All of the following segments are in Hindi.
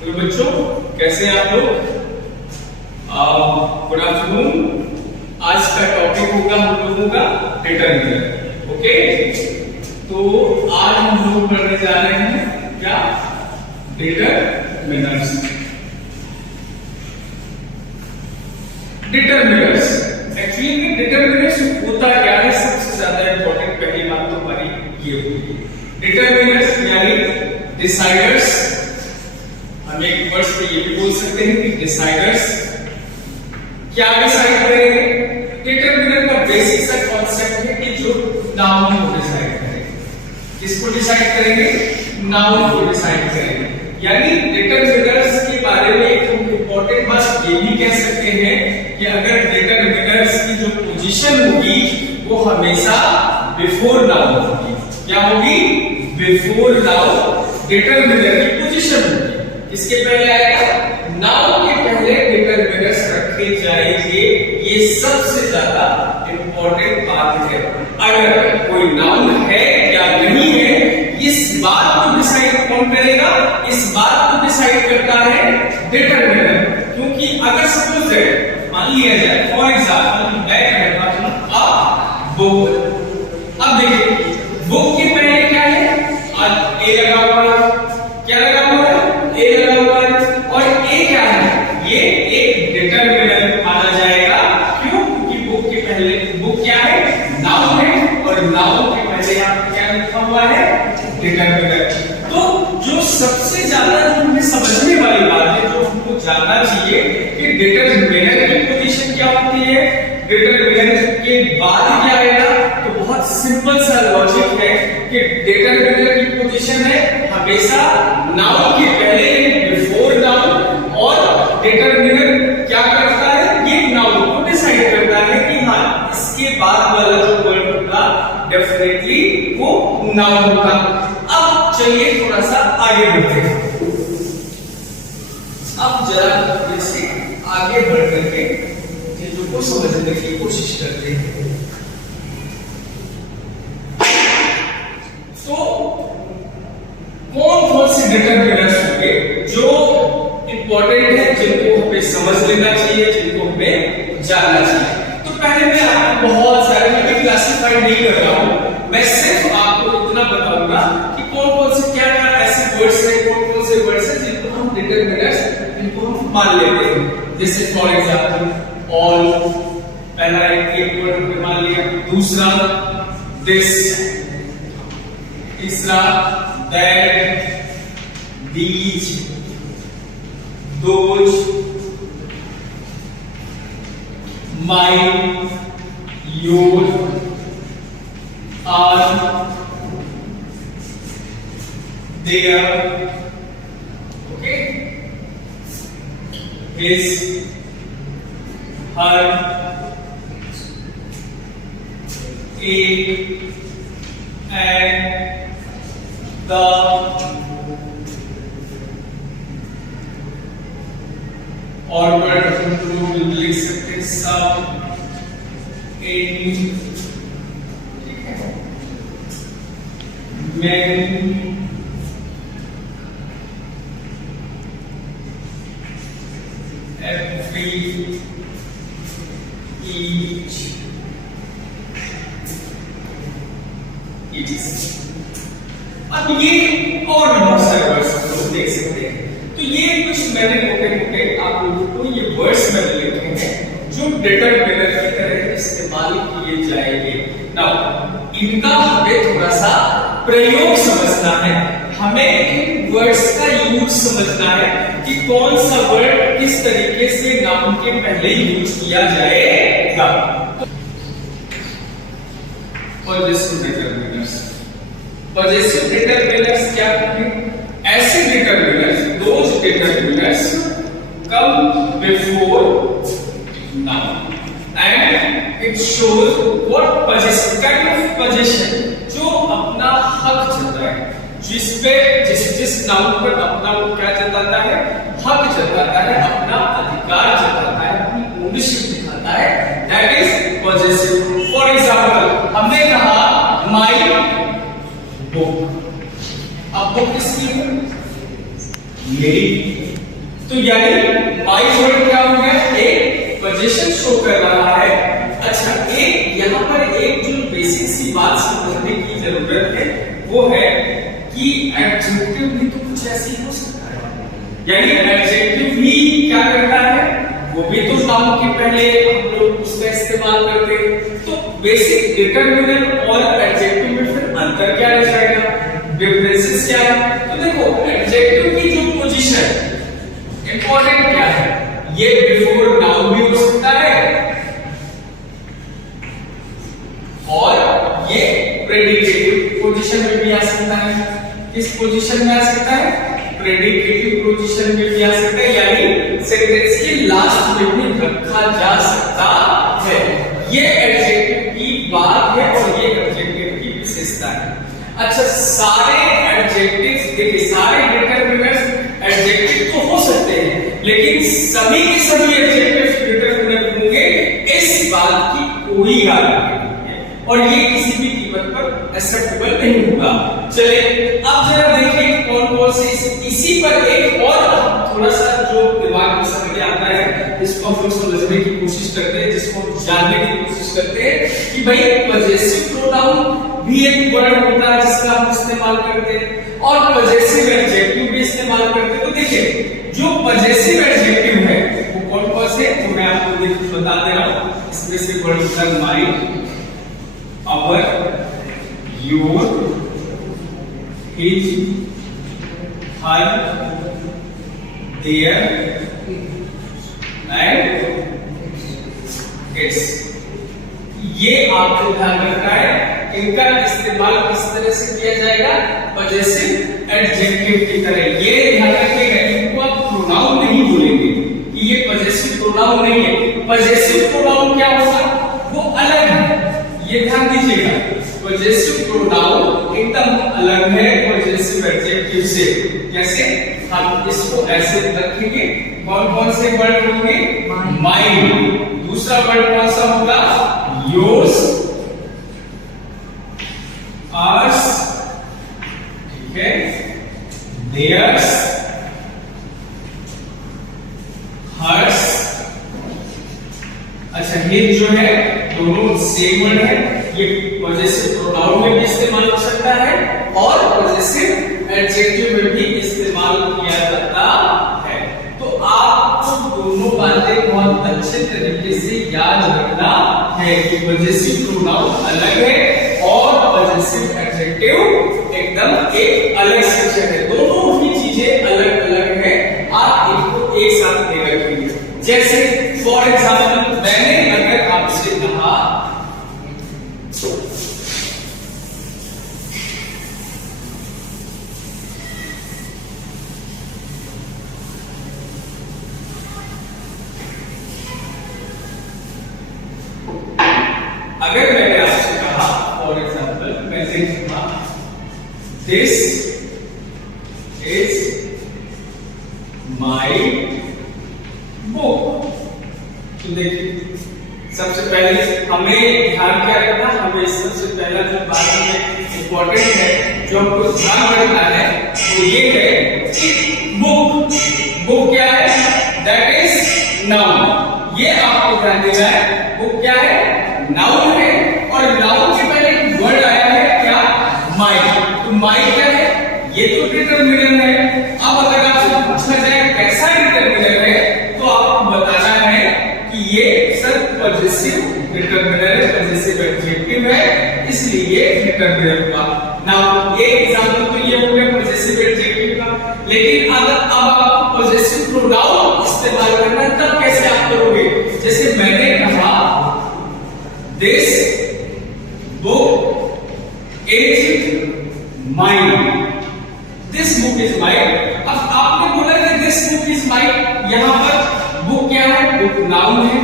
तो बच्चों कैसे हैं आप लोग? Good afternoon. आज का टॉपिक होगा हम लोगों का डिटरमिनर। ओके, तो आज हम लोग पढ़ने जा रहे हैं क्या? डिटरमिनर्स। डिटरमिनर्स एक्चुअली डिटरमिनर्स होता क्या है? सबसे ज्यादा इंपॉर्टेंट पहली बात तो हमारी ये होगी। डिटरमिनर्स यानी डिसाइडर्स। हम एक वर्ड से ये भी बोल सकते हैं कि डिसाइडर्स क्या डिसाइड करेंगे? डिटरमिनर का बेसिक सा कॉन्सेप्ट है कि जो नाउन को डिसाइड करेंगे। किसको डिसाइड करेंगे? नाउन को डिसाइड करेंगे। यानी डिटरमिनर्स के बारे में एक इंपॉर्टेंट बात ये भी कह सकते हैं कि अगर डिटरमिनर्स की जो पोजीशन होगी वो हमेशा बिफोर नाउन होगी। क्या होगी? बिफोर नाउन डिटरमिनर की पोजीशन होगी। इसके पहले आएगा, नाउन के पहले डिटरमिनर्स रखे जाएंगे। ये सबसे ज्यादा इंपॉर्टेंट बात है। अगर कोई नाउन है या नहीं है, इस बात को डिसाइड कौन करेगा? इस बात को डिसाइड करता है डिटरमिनर। क्योंकि अगर सपोज मान लिया जाए फॉर एग्जांपल मैं कहता हूं अ बुक। अब देखिए बुक के पहले क्या है? ए लगा हुआ है। क्या लगा हुआ है? ए लगा हुआ है। और ए क्या है? ये एक डिटरमिनर माना जाएगा। क्यों? क्योंकि बुक के पहले बुक क्या है? नाउन है। और नाउन के पहले यहां पर क्या लिखा हुआ है? डिटरमिनर। तो जो सबसे ज्यादा जो हमें समझने वाली बात है, जो हमको जानना चाहिए कि डिटरमिनर की पोजीशन क्या होती है, डिटरमिनर के बाद क्या आएगा। तो बहुत सिंपल सा लॉजिक है कि डिटरमिनर की पोजीशन है हमेशा नाउन के पहले बिफोर नाउन। और डिटरमिनर क्या करता है? ये नाउन को डिसाइड करता है कि हाँ इसके बाद वाला जो वर्ड होगा डेफिनेटली वो नाउन होगा। अब चलिए थोड़ा सा आगे बढ़ते हैं। अब जरा जैसे आगे बढ़ करके चीजों को समझने की कोशिश करते हैं। तो कौन कौन से डिटरमिनर्स होंगे जो इंपॉर्टेंट है, जिनको हमें समझ लेना चाहिए, जिनको हमें जानना चाहिए? तो पहले मैं आपको बहुत सारे मैं क्लासिफाई नहीं कर रहा हूं, मैं सिर्फ आपको इतना बताऊंगा कि कौन कौन से क्या क्या ऐसे वर्ड्स हैं, कौन कौन से वर्ड्स हैं जिनको हम डिटरमिनर्स जिनको हम मान लेते हैं। जैसे फॉर एग्जांपल ऑल, पहला एक वर्ड हमने मान लिया। दूसरा दिस, तीसरा that, these, those, mine, your, are, their, okay, his, her, it, and the, और वर्ड हम लिख सकते हैं सब, इन, ठीक है, मैन, एवरी, ईच, ईच। अब ये और बहुत सारे वर्ड्स हम लोग देख सकते हैं। तो ये कुछ मैंने मोटे मोटे आप लोगों को ये वर्ड्स मैंने लिखे हैं जो डिटरमिनर की तरह इस्तेमाल किए जाएंगे। नाउ इनका हमें थोड़ा सा प्रयोग समझना है, हमें इन वर्ड्स का यूज समझना है कि कौन सा वर्ड किस तरीके से नाउन के पहले यूज किया जाएगा। Possessive determiners. पॉजेसिव डिटरमिनर्स क्या होंगे? ऐसे determiners, those determinants come before noun and it shows what possession, kind of possession, जो अपना हक जताता है, जिस नाउन पर अपना वो क्या जताता है? हक जताता है, अपना अधिकार जताता है, अपनी ओनरशिप दिखाता है, that is possessive। For example हमने कहा my book। अब बुक किसकी है? मेरी। तो यानी माई वर्ड क्या हो गया, एक पोजीशन शो कर रहा है। अच्छा, एक यहाँ पर एक जो बेसिक सी बात समझने की जरूरत है वो है कि एडजेक्टिव भी तो कुछ ऐसी हो सकता है, यानी एडजेक्टिव भी क्या करता है, वो भी तो नाउन के पहले हम लोग उसका इस्तेमाल करते हैं। तो बेसिक डिटरमिनर और एडजेक्टिव में फिर अंतर क्या रह जाएगा, डिफरेंसेस क्या है। तो देखो एडजेक्टिव की जो पोजीशन इंपॉर्टेंट क्या है, ये बिफोर नाउन भी हो सकता है और ये प्रेडिकेटिव पोजीशन में भी आ सकता है। किस पोजीशन में आ सकता है, प्रेडिकेटिव पोजीशन में भी आ सकता है, यानी सेंटेंस के लास्ट में भी रखा जा सकता है। ये एडजेक्टिव की बात है और ये एडजेक्टिव की विशेषता है। अच्छा, सारे एडजेक्टिव्स देखिए, सारे डिटरमिनर्स एडजेक्टिव तो हो सकते हैं, लेकिन सभी के सभी एडजेक्टिव्स डिटरमिनर होंगे, इस बात की कोई गारंटी नहीं है और ये किसी भी कीमत पर एक्सेप्टेबल नहीं होगा। चलिए अब जरा देखिए कौन कौन से, इसी पर एक और थोड़ा सा जो दिमाग में समझ आता है, इसको हम लोग समझने की कोशिश करते हैं, जिसको हम जानने की कोशिश करते हैं कि भाई पजेसिव प्रोनाउन भी एक वर्ड होता है जिसका हम इस्तेमाल करते हैं और पजेसिव एडजेक्टिव भी इस्तेमाल करते हैं। तो देखिए जो पजेसिव एडजेक्टिव है वो कौन कौन से, तो मैं आपको बता दे रहा हूं। इसमें से वर्ड होता है my, our, your, his, her, their and its. ये आपको ध्यान रखना है, इनका इस्तेमाल किस तरह से किया जाएगा, पजेसिव एडजेक्टिव की तरह। ये ध्यान रखिएगा, इनको आप प्रोनाउन नहीं बोलेंगे कि ये पजेसिव प्रोनाउन नहीं है। पजेसिव प्रोनाउन क्या होगा, वो अलग है, ये ध्यान दीजिएगा। पजेसिव प्रोनाउन एकदम अलग है पजेसिव एडजेक्टिव से। कैसे, हम इसको ऐसे रखेंगे, कौन कौन से वर्ड होंगे, माइन, दूसरा वर्ड कौन सा होगा, योर्स, आर्स, ठीक है, देयर्स, हर्स। अच्छा, ये जो है दोनों सेम वर्ड है, ये पजेसिव प्रोनाउन में भी इस्तेमाल हो सकता है और पजेसिव एडजेक्टिव में भी इस्तेमाल किया जाता है। तो आपको दोनों बातें बहुत अच्छे तरीके से याद रखना है कि पजेसिव प्रोनाउन अलग है और पजेसिव एडजेक्टिव एकदम एक अलग सेक्शन है। दोनों ही चीजें अलग अलग है, आप इनको एक साथ नहीं रखेंगे। जैसे फॉर एग्जाम्पल, मैंने अगर आपसे कहा अगर मैंने आपसे कहा फॉर एग्जाम्पल, मैंने कहा दिस इज माय बुक। तो देखिए सबसे पहले हमें ध्यान क्या रखना, हमें सबसे पहला जो बात में इंपॉर्टेंट है, जो हमको ध्यान रखना है वो ये है कि बुक, बुक क्या है, दैट इज नाउन। ये आपको ध्यान देना है, बुक क्या है, नाउन है और नाउन के पहले एक वर्ड आया है क्या, माय। तो माय क्या है, ये तो डिटरमिनर है। अब अगर आपसे पूछा जाए कैसा डिटरमिनर है, तो आपको बताना है कि ये सर पजेसिव डिटरमिनर है, पजेसिव एडजेक्टिव है, इसलिए ये डिटरमिनर हुआ। नाउ एक एग्जांपल तो ये हो गया पजेसिव एडजेक्टिव का, लेकिन अगर अब आपको पजेसिव प्रोनाउन इस्तेमाल करना है तब कैसे आप करोगे। जैसे मैंने कहा this book is mine, this book is mine. अब आपने बोला कि दिस बुक इज माइन, यहां पर बुक क्या है, बुक नाउन है,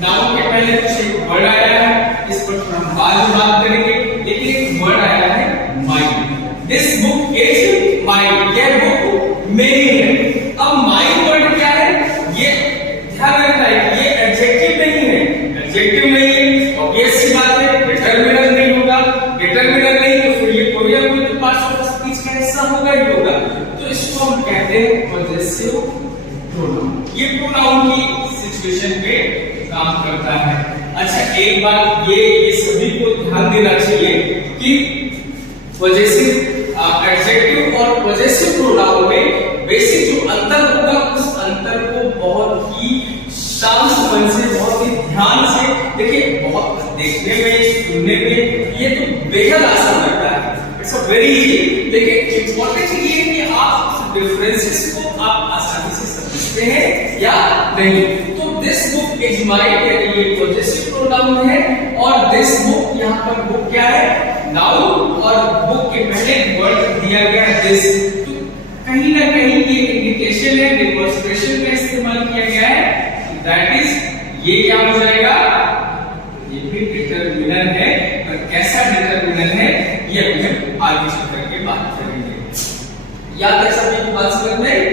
नाउन के पहले कुछ एक वर्ड आया है, इस पर हम बाद में बात करेंगे, लेकिन एक वर्ड आया है mine. This book is mine, यह बुक मेरी है। अब माइन वर्ड क्या है, ये ध्यान रखना है कि ये एडजेक्टिव नहीं है, एडजेक्टिव नहीं है, ऑब्वियस सी बात है, डिटरमिनर नहीं होगा, डिटरमिनर नहीं तो फिर ये कोई ना कोई पार्ट ऑफ स्पीच का हिस्सा होगा ही होगा। तो इसको हम कहते हैं पॉजेसिव प्रोनाउन, ये प्रोनाउन की सिचुएशन पे काम करता है। अच्छा, एक बात ये सभी को ध्यान देना चाहिए कि पॉजेसिव एडजेक्टिव और पॉजेसिव प्रोनाउन में बेसिक जो अंतर होगा उस अंतर को बहुत ही शांत मन से, बहुत ही ध्यान से देखिए। बहुत देखने में, सुनने में ये तो बेहद आसान लगता है, इट्स अ वेरी इजी। देखिए इंपॉर्टेंट ये है कि आप डिफरेंसेस को आप आसानी से समझते हैं या नहीं। तो दिस बुक इज माइन, यानी ये पॉजेसिव प्रोनाउन है, और दिस बुक, यहाँ पर बुक क्या है, नाउन, और बुक के पहले वर्ड दिया गया है दिस। तो कहीं ना कहीं ये इंडिकेशन है, डेमोंस्ट्रेशन का इस्तेमाल किया गया है, दैट इज ये क्या हो जाएगा, ये भी डिटरमिनर है। और कैसा डिटरमिनर है ये अभी हम आगे चल करके बात करेंगे। याद है सभी को बात समझ में?